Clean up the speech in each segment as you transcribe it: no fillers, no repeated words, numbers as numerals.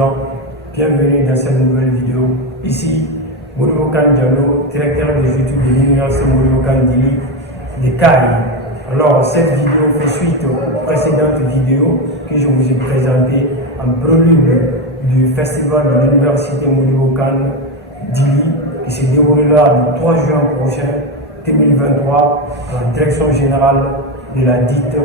étudiants, bienvenue dans cette nouvelle vidéo. Ici, Modibo Kane Diallo, directeur des études de l'Université Modibo Kane de Caille. Alors, cette vidéo fait suite aux précédentes vidéos que je vous ai présentées en prélude du festival de l'Université Modibo Kane Dili qui se déroulera le 3 juin prochain 2023 à la direction générale de la dite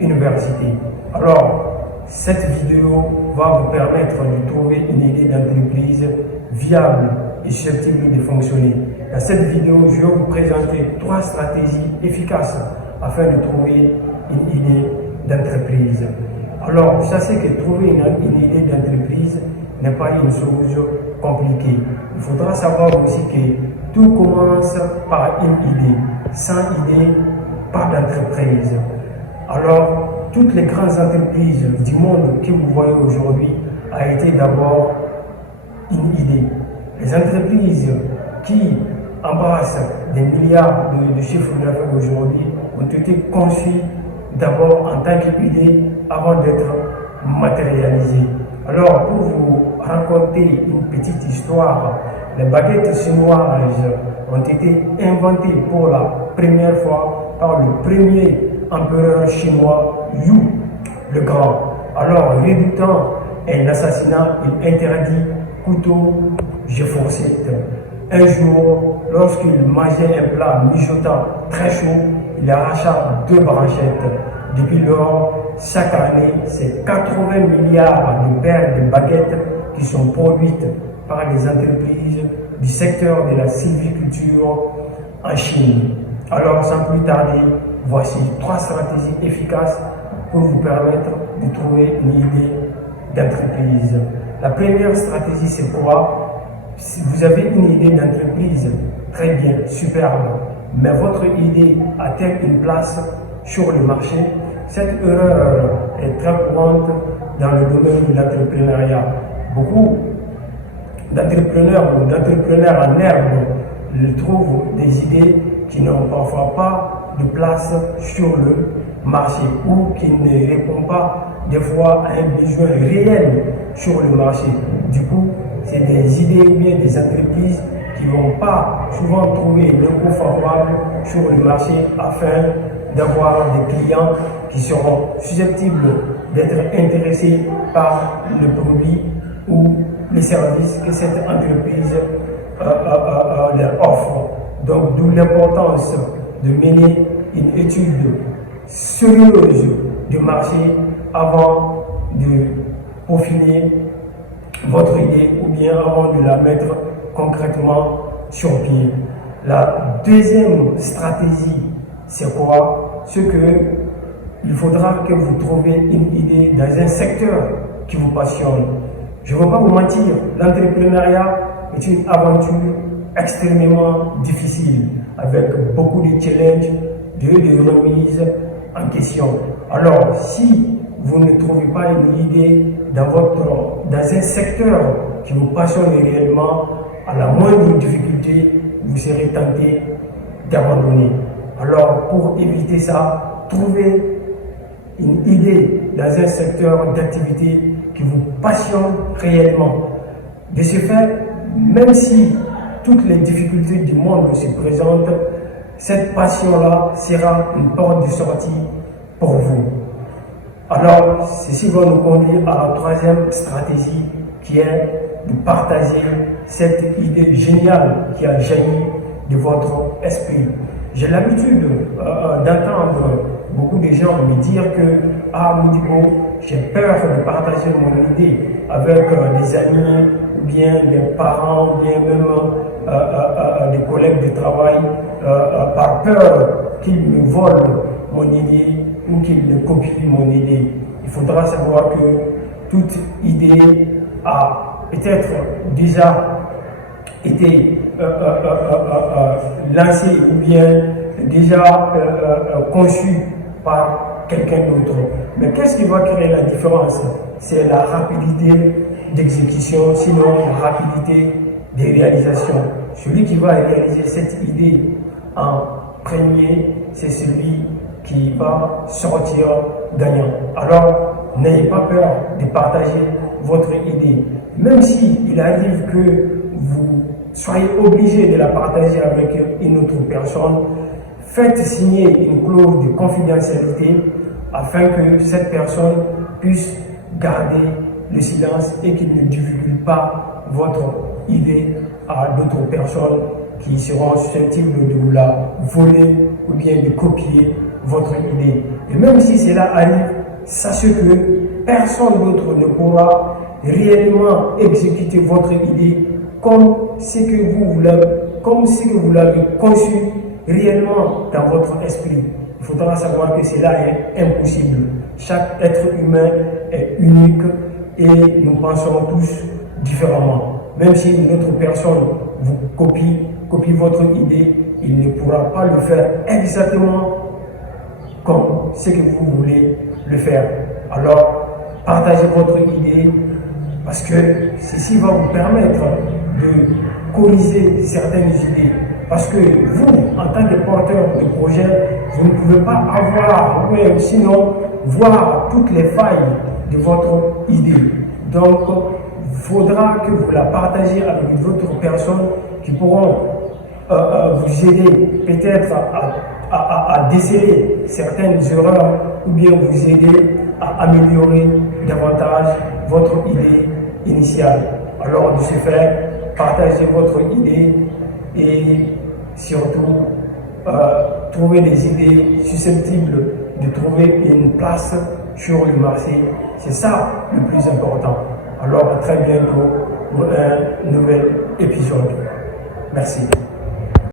université. Alors, cette vidéo va vous permettre de trouver une idée d'entreprise viable et susceptible de fonctionner. Dans cette vidéo, je vais vous présenter 3 stratégies efficaces afin de trouver une idée d'entreprise. Alors, sachez que trouver une idée d'entreprise n'est pas une chose compliquée. Il faudra savoir aussi que tout commence par une idée. Sans idée, pas d'entreprise. Alors, toutes les grandes entreprises du monde que vous voyez aujourd'hui ont été d'abord une idée. Les entreprises qui embrassent des milliards de chiffres d'affaires aujourd'hui ont été conçues d'abord en tant qu'idée avant d'être matérialisées. Alors, pour vous raconter une petite histoire, les baguettes chinoises ont été inventées pour la première fois par le premier empereur chinois Yu le Grand. Alors, redoutant un assassinat, il interdit couteau, fourchette. Un jour, lorsqu'il mangeait un plat mijotant très chaud, il arracha 2 branchettes. Depuis lors, chaque année, c'est 80 milliards de paires de baguettes qui sont produites par des entreprises du secteur de la sylviculture en Chine. Alors, sans plus tarder, voici 3 stratégies efficaces pour vous permettre de trouver une idée d'entreprise. La première stratégie, c'est quoi? Si vous avez une idée d'entreprise, très bien, superbe, mais votre idée a-t-elle une place sur le marché? Cette erreur est très courante dans le domaine de l'entrepreneuriat. Beaucoup d'entrepreneurs ou d'entrepreneurs en herbe trouvent des idées qui n'ont parfois pas de place sur le marché ou qui ne répondent pas des fois à un besoin réel sur le marché. Du coup, c'est des idées ou bien des entreprises qui ne vont pas souvent trouver le coût favorable sur le marché afin d'avoir des clients qui seront susceptibles d'être intéressés par le produit ou les services que cette entreprise leur offre. Donc, d'où l'importance de mener une étude sérieuse du marché avant de peaufiner votre idée ou bien avant de la mettre concrètement sur pied. La deuxième stratégie, c'est quoi? Ce que il faudra que vous trouviez une idée dans un secteur qui vous passionne. Je ne veux pas vous mentir, l'entrepreneuriat est une aventure extrêmement difficile, avec beaucoup de challenges, de remises en question. Alors, si vous ne trouvez pas une idée dans un secteur qui vous passionne réellement, à la moindre difficulté, vous serez tenté d'abandonner. Alors, pour éviter ça, trouvez une idée dans un secteur d'activité qui vous passionne réellement. De ce fait, même si toutes les difficultés du monde se présentent, cette passion-là sera une porte de sortie pour vous. Alors, ceci va nous conduire à la troisième stratégie qui est de partager cette idée géniale qui a jailli de votre esprit. J'ai l'habitude d'entendre beaucoup de gens me dire que Modibo, j'ai peur de partager mon idée avec des amis ou bien des parents ou bien même des collègues de travail par peur qu'ils me volent mon idée ou qu'ils ne copient mon idée. Il faudra savoir que toute idée a peut-être déjà été lancée ou bien déjà conçue par quelqu'un d'autre. Mais qu'est-ce qui va créer la différence? C'est la rapidité d'exécution, sinon la rapidité de réalisation. Celui qui va réaliser cette idée en premier, c'est celui qui va sortir gagnant. Alors, n'ayez pas peur de partager votre idée. Même s'il arrive que vous soyez obligé de la partager avec une autre personne, faites signer une clause de confidentialité afin que cette personne puisse garder le silence et qu'il ne divulgue pas votre idée à d'autres personnes qui seront susceptibles de vous la voler ou bien de copier votre idée. Et même si cela arrive, sachez que personne d'autre ne pourra réellement exécuter votre idée comme ce que vous l'avez conçu réellement dans votre esprit. Il faudra savoir que cela est impossible. Chaque être humain est unique et nous pensons tous différemment. Même si une autre personne vous copie votre idée, il ne pourra pas le faire exactement comme ce que vous voulez le faire. Alors, partagez votre idée parce que ceci va vous permettre de corriger certaines idées. Parce que vous, en tant que porteur de projet, vous ne pouvez pas avoir, ou sinon voir toutes les failles de votre idée. Donc, il faudra que vous la partagez avec d'autres personnes qui pourront vous aider peut-être à déceler certaines erreurs ou bien vous aider à améliorer davantage votre idée initiale. Alors, de ce fait, partagez votre idée et surtout trouver des idées susceptibles de trouver une place sur le marché. C'est ça le plus important. Alors, à très bientôt pour un nouvel épisode. Merci.